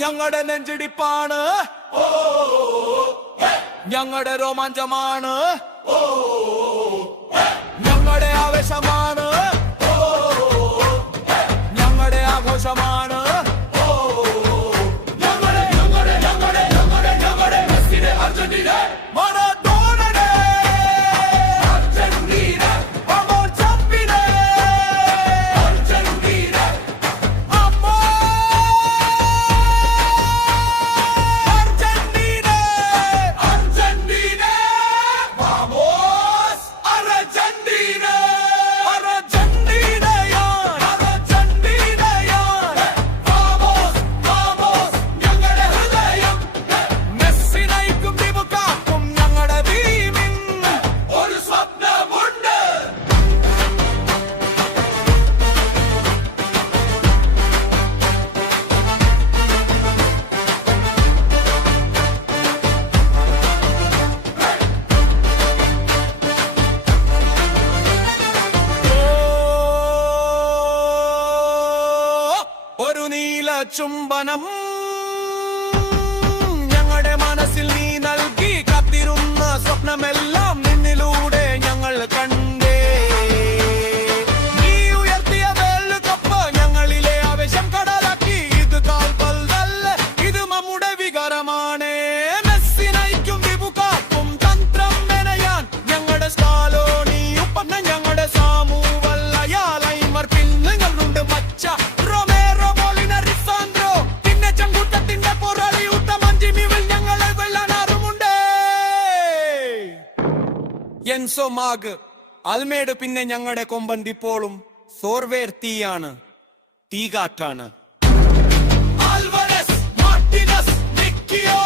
ഞങ്ങളുടെ നെഞ്ചിടിപ്പാണ്, ഞങ്ങളുടെ രോമാഞ്ചമാണ്, ഞങ്ങളുടെ ആവേശമാണ്, ഞങ്ങളുടെ ആഘോഷമാണ്. ചുംബനം ഞങ്ങളുടെ മനസ്സിൽ നീ നൽകി, കാത്തിരുന്ന സ്വപ്നമെല്ലാം നിന്നിലൂടെ ഞങ്ങൾ കണ്ടേ. നീ ഉയർത്തിയ വേൾഡ് കപ്പ് ഞങ്ങളിലെ ആവേശം കടലാക്കി. ഇത് കാൽപന്തല്ല, ഇത് നമ്മുടെ വികാരമാണ്. മെസ്സി നയിക്കും വിപുകാക്കും തന്ത്രം മെനയാൻ ഞങ്ങളുടെ സ്കാലോണി ഉപ്പന്ന ഞങ്ങളുടെ സാമൂവല്ലയാലൈമർ പിന്നുകളുണ്ട് മച്ച എൻസോ മാഗ് അൽമേഡ്. പിന്നെ ഞങ്ങളുടെ കൊമ്പന്തിപ്പോളും സോർവേർ തീയാണ്, തീകാറ്റാണ്. Alvarez, Martinez, നിക്കിയോ